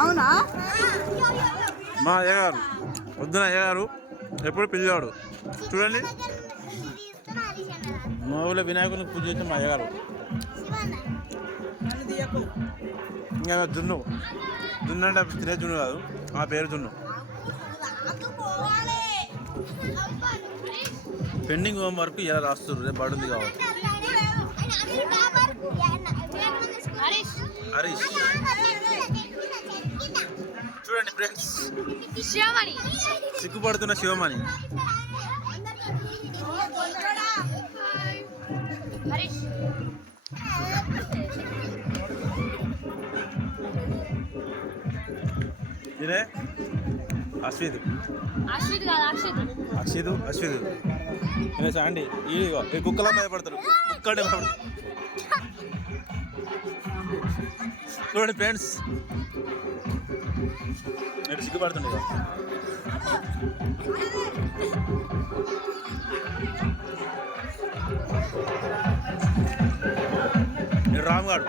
అవునా? మా అయ్యగారు వద్దున అయ్యగారు? ఎప్పుడు పిలిచాడు? చూడండి. మా ఊళ్ళో వినాయకుని పూజ చేస్తే మా అయ్యగారు. ఇంకా దున్ను దున్ను అంటే తినే దున్ను కాదు. ఆ పేరు దున్ను పెండింగ్ హోమ్ వర్క్ ఇలా రాస్తారు రేపు పడుంది కాబట్టి హరీష్. ఫ్రెండ్స్ శివమణి. సిగ్గుపడుతున్న శివమణి. ఇదే అశ్విత్ అశ్విత్ కాదు అక్షిత్ అక్షిత్ అశ్విత్ ఇదే సాండి ఈ ఈ కుక్కలా భయపడతారు కుక్క అంటే భయపడతారు చూడండి ఫ్రెండ్స్ నేను సిగ్గుపడుతుండే రామ్గాడు